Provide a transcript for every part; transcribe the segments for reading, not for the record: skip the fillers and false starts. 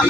इस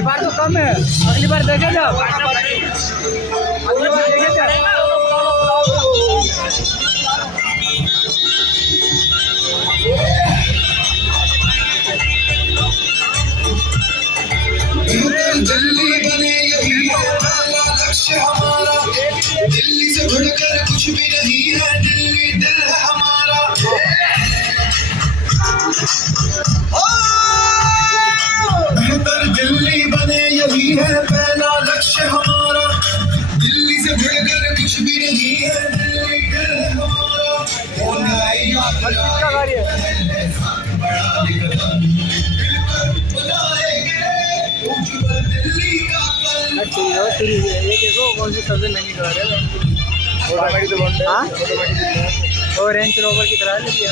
बार तो कम है, अगली बार देखे जाओ, अगली बार देखे जाओ। दिल्ली बने यही लक्ष्य हमारा, दिल्ली से बढ़कर कुछ भी नहीं है, दिल्ली दिल है हमारा। बेहतर दिल्ली बने यही है पहला लक्ष्य हमारा, दिल्ली से बढ़कर कुछ भी नहीं है, दिल्ली दिल है हमारा। ये देखो कौन सी सबसे महंगी कार है, वो रेंज रोवर की तरह है, लेकिन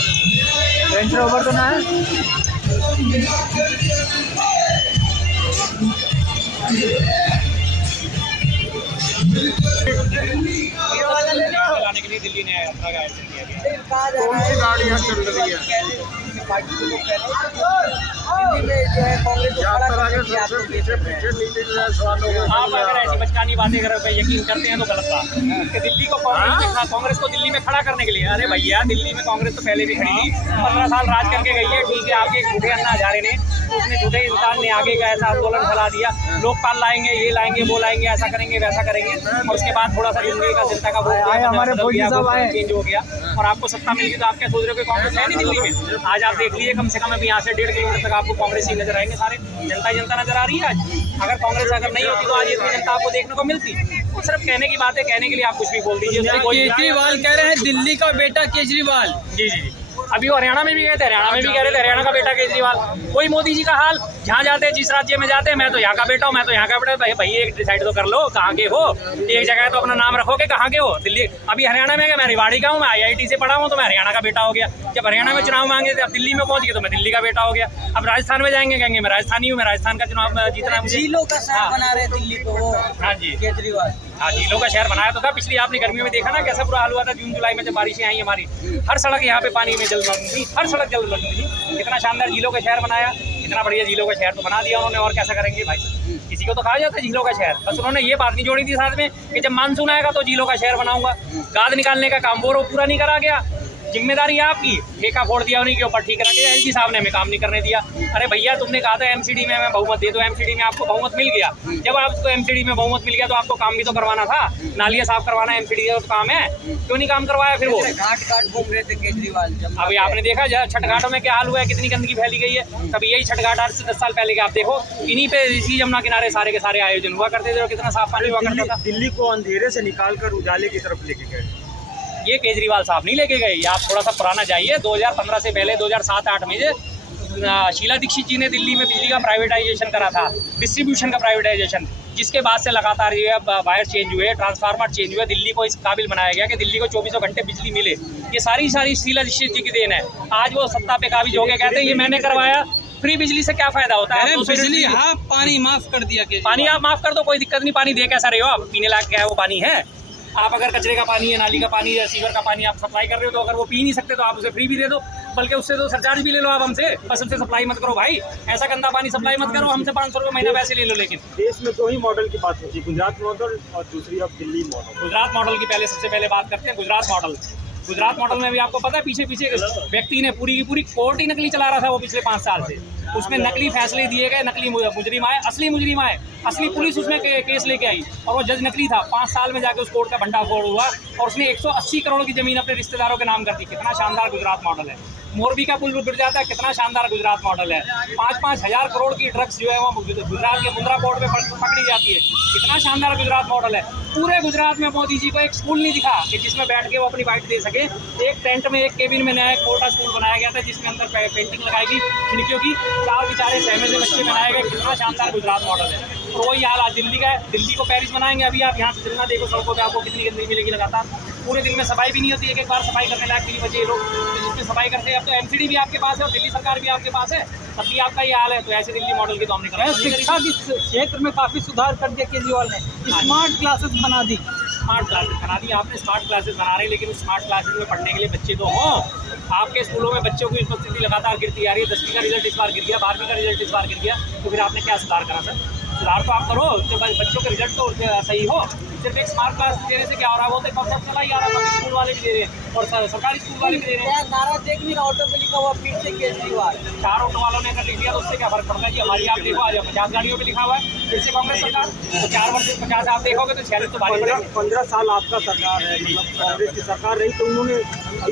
रेंज रोवर तो ना है। चलाने के लिए दिल्ली ने यात्रा का आयोजन किया गया। कौन सी गाड़ियाँ चल रही है? आप अगर ऐसी बचकानी बातें यकीन करते हैं तो गलत बात है कि दिल्ली को कांग्रेस को दिल्ली में खड़ा करने के लिए, अरे भैया दिल्ली में कांग्रेस तो पहले भी खड़ी थी, 15 साल राज करके गई है, ठीक है। आपके झूठे अन्ना हजारे ने, उसने झूठे इंसान ने आगे का ऐसा आंदोलन चला दिया, लोकपाल लाएंगे, ये लाएंगे, वो लाएंगे, ऐसा करेंगे, वैसा करेंगे, और उसके बाद थोड़ा सा दिल्ली का जनता का वोट चेंज हो गया और आपको सत्ता मिल गई। तो आप क्या सोच रहे हो कि कांग्रेस है नहीं दिल्ली में? आज आप देख लीजिए, कम से कम अभी यहाँ से 1.5 किलोमीटर तक आपको कांग्रेस ही नजर आएंगे, सारे जनता नजर आ रही है आज। अगर कांग्रेस अगर नहीं होती तो आज इतनी जनता आपको देखने को मिलती। वो सिर्फ कहने की बात है, कहने के लिए आप कुछ भी बोल दीजिए। केजरीवाल कह रहे हैं दिल्ली का बेटा केजरीवाल। जी जी जी, अभी वो हरियाणा में भी गए थे, हरियाणा में भी कह रहे थे हरियाणा का बेटा केजरीवाल। कोई मोदी जी का हाल, जहाँ जाते हैं जिस राज्य में जाते हैं, मैं तो यहाँ का बेटा हूँ, मैं तो यहाँ का बेटा। भाई एक डिसाइड तो कर लो कहाँ के हो, एक जगह तो अपना नाम रखोगे कहाँ के हो। दिल्ली अभी हरियाणा में गए, मैं रिवाड़ी का हूँ, मैं IIT से पढ़ा हूँ, तो मैं हरियाणा का बेटा हो गया। जब हरियाणा में चुनाव मांगे थे, अब दिल्ली में पहुंच गए तो मैं दिल्ली का बेटा हो गया। अब राजस्थान में जाएंगे, कहेंगे मैं राजस्थानी हूँ, मैं राजस्थान का चुनाव जीतना है। जिलों का शहर बना रहे दिल्ली को। हाँ जी, केजरीवाल हाँ, जिलों का शहर बनाया तो था। पिछली आपने गर्मियों में देखा ना कैसा बुरा हाल हुआ था, जून जुलाई में जब बारिशें आई हमारी, हर सड़क यहाँ पे पानी में जलमग्न थी, हर सड़क जलमग्न थी। कितना शानदार जिलों का शहर बनाया, इतना बढ़िया जिलों का शहर तो बना दिया उन्होंने, और कैसा करेंगे भाई? किसी को तो कहा जाता है जिलों का शहर, बस उन्होंने ये बात नहीं जोड़ी थी साथ में कि जब मानसून आएगा तो जिलों का शहर बनाऊंगा। गाद निकालने का काम वो पूरा नहीं करा गया, जिम्मेदारी आपकी, ठेका फोड़ दिया उन्हीं के ऊपर, ठीक करा के LG साहब ने हमें काम नहीं करने दिया। अरे भैया तुमने कहा था MCD में मैं बहुमत दे दो, MCD में आपको बहुमत मिल गया। जब आपको MCD में बहुमत मिल गया तो आपको काम भी तो करवाना था, नालियाँ साफ करवाना MCD का काम है, क्यों नहीं काम करवाया? फिर वो घाट घूम रहे थे केजरीवाल। अभी आपने देखा छठ घाटों में क्या हाल हुआ है, कितनी गंदगी फैली गई है। कभी यही छठ घाट 8 से 10 साल पहले के आप देखो, इन्हीं पे इसी यमुना किनारे सारे के सारे आयोजन हुआ करते थे और कितना साफ पानी हुआ करता था। दिल्ली को अंधेरे से निकाल कर उजाले की तरफ लेके गए। ये केजरीवाल साहब नहीं लेके गए, आप थोड़ा सा पुराना जाइए, 2015 से पहले 2007-8 में शीला दीक्षित जी ने दिल्ली में बिजली का प्राइवेटाइजेशन करा था, डिस्ट्रीब्यूशन का प्राइवेटाइजेशन, जिसके बाद से लगातार ये वायर चेंज हुए, ट्रांसफार्मर चेंज हुए, दिल्ली को इस काबिल बनाया गया कि दिल्ली को 24 घंटे बिजली मिले। ये सारी शीला दीक्षित जी की देन है। आज वो सत्ता पे काबिज हो गए, कहते हैं ये मैंने करवाया। फ्री बिजली से क्या फायदा होता है? बिजली हाँ, पानी माफ कर दिया, पानी आप माफ कर दो, कोई दिक्कत नहीं, पानी दे कैसा रहे हो आप, पीने लायक क्या है वो पानी है? आप अगर कचरे का पानी है, नाली का पानी है, सीवर का पानी आप सप्लाई कर रहे हो, तो अगर वो पी नहीं सकते तो आप उसे फ्री भी दे दो, बल्कि उससे तो सरचार्ज भी ले लो आप हमसे, बस हमसे सप्लाई मत करो भाई, ऐसा गंदा पानी सप्लाई मत करो, हमसे 500 रुपये महीना वैसे ले लो। लेकिन देश में 2 ही मॉडल की बात होती है, गुजरात मॉडल और दूसरी अब दिल्ली मॉडल। गुजरात मॉडल की सबसे पहले बात करते हैं। गुजरात मॉडल में भी आपको पता है, पीछे व्यक्ति ने पूरी की पूरी कोर्ट ही नकली चला रहा था वो पिछले 5 साल से। उसमें नकली फैसले दिए गए, नकली मुजरिम आए, असली मुजरिम आए, असली पुलिस उसमें केस लेके आई और वो जज नकली था। 5 साल में जाके उस कोर्ट का भंडाफोड़ हुआ और उसने 180 करोड़ की जमीन अपने रिश्तेदारों के नाम कर दी। कितना शानदार गुजरात मॉडल है। मोरबी का पुल गिर जाता है, कितना शानदार गुजरात मॉडल है। 5-5 हज़ार करोड़ की ड्रग्स जो है वो गुजरात के मुंद्रा पोर्ट में पकड़ी जाती है, कितना शानदार गुजरात मॉडल है। पूरे गुजरात में मोदी जी को एक स्कूल नहीं दिखा कि जिसमें बैठ के वो अपनी बाइट दे सके। एक टेंट में, एक केबिन में नया एक छोटा स्कूल बनाया गया था जिसमें अंदर पेंटिंग लगाएगी खिड़कियों की, 4 बेचारे सहमे से बच्चे बनाए गए, कितना शानदार गुजरात मॉडल है। और वही हाल आज दिल्ली का है। दिल्ली को पेरिस बनाएंगे। अभी आप यहाँ से चलना देखो सड़कों पे, आपको कितनी गंदगी मिलेगी लगातार। पूरे दिन में सफाई भी नहीं होती, एक बार सफाई करने लायक भी नहीं बचे ये लोग, तो जिसमें सफाई करते हैं। अब तो एमसीडी भी आपके पास है और दिल्ली सरकार भी आपके पास है, तब भी आपका ये हाल है। तो ऐसे दिल्ली मॉडल की तो हम नहीं कर रहे। शिक्षा के क्षेत्र में काफी सुधार कर दिया केजरीवाल ने, स्मार्ट क्लासेस बना दी। स्मार्ट क्लासेस बना दी आपने, स्मार्ट क्लासेस बना रहे हैं, लेकिन उस स्मार्ट क्लासेस में पढ़ने के लिए बच्चे तो हों। आपके स्कूलों में बच्चों की उपस्थिति लगातार गिरती आ रही है। 10वीं का रिजल्ट इस बार गिर गया, 12वीं का रिजल्ट इस बार गिर गया, तो फिर आपने क्या सुधार करा सर? सुधार तो आप करो, तो बच्चों के रिजल्ट तो सही हो। सिर्फ एक स्मार्ट क्लास देने से क्या हो रहा है? वो तो कॉन्सेप्ट चला ही आ रहा है, पब्लिक स्कूल वाले भी दे रहे हैं और सरकारी स्कूल वाले भी दे रहे हैं। नारा देख भी ना, ऑटो पे लिखा हुआ फिर से केजरीवाल। 4 ऑटो वालों ने अगर लिख दिया तो उससे क्या फर्क पड़ता है जी? हमारी आप देखो, आज 50 गाड़ियों पे लिखा हुआ है फिर से कांग्रेस सरकार, तो 4 वर्ष से 50 आप देखोगे तो 46 तो भारी पड़ेगा। 15 साल आपका सरकार है, मतलब कांग्रेस की सरकार रही, तो उन्होंने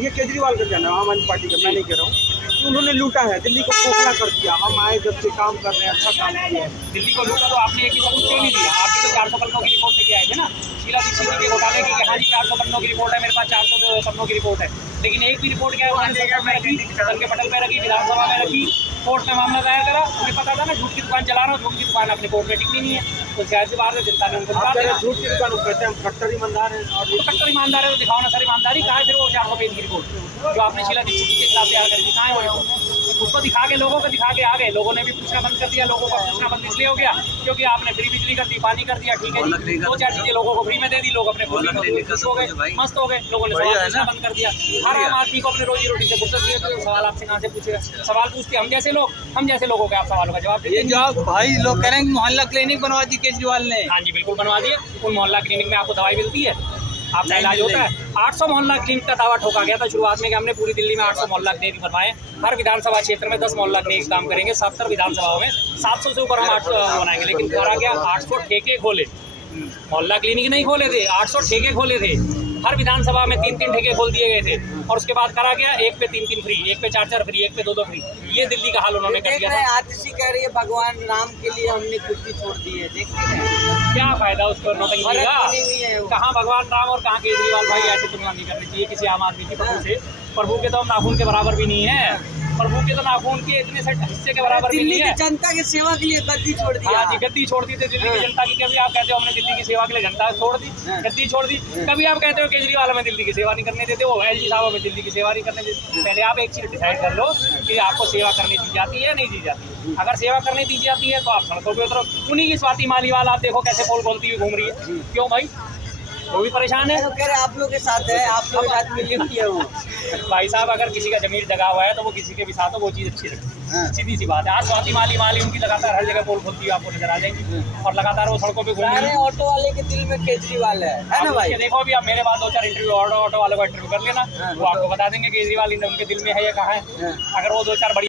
ये केजरीवाल का कहना है, आम आदमी पार्टी का, मैं नहीं कह रहा हूँ, उन्होंने लूटा है, दिल्ली को खोखला कर दिया। हम आए जब से काम कर रहे हैं, अच्छा काम किया है। दिल्ली को लूटा तो आपने एक ही सबूत क्यों नहीं दिया? आपकी तो 400 पन्नों की रिपोर्ट लेके आए थे ना शीला दीक्षित जी के घोटाले की, कि हाँ जी 400 पन्नों की रिपोर्ट है, मेरे पास 400 पन्नों की रिपोर्ट है, लेकिन एक भी रिपोर्ट क्या है उन्होंने सरकार में रखी, सदन के पटल पे रखी, विधानसभा में रखी, कोर्ट में मामला दायर करा। उन्हें पता था ना झूठ की दुकान चला रहा हूँ, झूठ की दुकान अपने कोर्ट में टिकनी नहीं है, तो जाहिर सी बात है जनता ने उनको आप निकाल दिया। झूठ की दुकान कहते हैं, हम कट्टर ईमानदार हैं। और तो कट्टर ईमानदार है तो दिखाओ ना सर ईमानदारी। कहाँ है फिर वो 400 पेज की रिपोर्ट जो आपने शीला दीक्षित जी के खिलाफ तैयार करी थी? कहाँ है वो रिपोर्ट? उसको दिखा के लोगों को दिखा के आ गए, लोगों ने भी पूछना बंद कर दिया। लोगों का पूछना बंद इसलिए हो गया क्योंकि आपने फ्री बिजली कर दी, पानी कर दिया, ठीक है जी, 2-4 चीजें लोगों को फ्री में दे दी, लोग अपने खुश हो गए, मस्त हो गए। लोगों ने सवाल पूछना बंद कर दिया। हर आम आदमी को अपने रोजी रोटी से फुर्सत दिए, तो सवाल आपसे कहाँ से पूछेगा? सवाल पूछते हम जैसे लोग, हम जैसे लोगों के आप सवालों का जवाब ये देते। जवाब भाई लोग कह रहे हैं कि मोहल्ला क्लिनिक बनवा दी केजरीवाल ने। हाँ जी बिल्कुल बनवा दिए। उन मोहल्ला क्लिनिक में आपको दवाई मिलती है, आपका इलाज होता है। 800 मोहल्ला क्लिनिक का दावा ठोका गया था शुरुआत में कि हमने पूरी दिल्ली में 800 मोहल्ला क्लिनिक बनवाए। हर विधानसभा क्षेत्र में 10 मोहल्ला क्लिनिक काम करेंगे। 70 विधानसभाओं में 700 से ऊपर हम 800 बनाएंगे। लेकिन करा क्या? 800 ठेके खोले, मोहल्ला क्लिनिक नहीं खोले थे, 800 ठेके खोले थे। हर विधानसभा में 3-3 ठेके खोल दिए गए थे और उसके बाद करा गया एक पे 3-3 फ्री, एक पे 4-4 फ्री, एक पे 2-2 फ्री। ये दिल्ली का हाल उन्होंने कर दिया था। आतिशी कह रही है भगवान राम के लिए हमने कुर्सी छोड़ दी है, देखते हैं क्या फायदा उसको नौटंकी फर्क का? बनी हुई है वो। कहाँ भगवान राम और कहाँ केजरीवाल? भाई ऐसे तुलना नहीं करनी चाहिए किसी आम आदमी की प्रभु से। प्रभु के तो हम नाखून के बराबर भी नहीं है, प्रभु के तो नाखून के इतने से हिस्से के बराबर भी दिल्ली नहीं की है। जनता की सेवा के लिए गद्दी छोड़ दिया। हाँ जी गद्दी छोड़ दी थी दिल्ली की जनता की। कभी आप कहते हो हमने दिल्ली की सेवा के लिए जनता छोड़ दी, गद्दी छोड़ दी। कभी आप कहते हो केजरीवाल हमें दिल्ली की सेवा नहीं करने देते, वो एलजी साहब हमें दिल्ली की सेवा नहीं करने देते। पहले आप एक चीज डिसाइड कर लो कि आपको सेवा करने दी जाती है या नहीं दी जाती। अगर सेवा करने दी जाती है तो आप सड़कों पे उतरो। उन्हीं की स्वाति मालीवाल आप देखो कैसे पोल खोलती हुई घूम रही है। क्यों भाई? वो भी परेशान है। तो कह रहे आप लोग के साथ है, आप लोग के साथ मिलियन किया वो। भाई साहब अगर किसी का जमीर जगा हुआ है तो वो किसी के भी साथ हो, वो चीज़ अच्छी लगती, सीधी सी बात है। आज स्वाति माली उनकी लगातार हर जगह पोल खोलती हुई आपको नजर आ जाएंगी और लगातार वो सड़कों पे घूम रही सारे है। ऑटो वाले के दिल में केजरीवाल है ना भाई? ये देखो अभी आप मेरे बाद 2-4 इंटरव्यू ऑटो वालों का इंटरव्यू कर लेना, वो आपको बता देंगे केजरीवाल उनके दिल में है या कहाँ है। अगर वो 2-4 बड़ी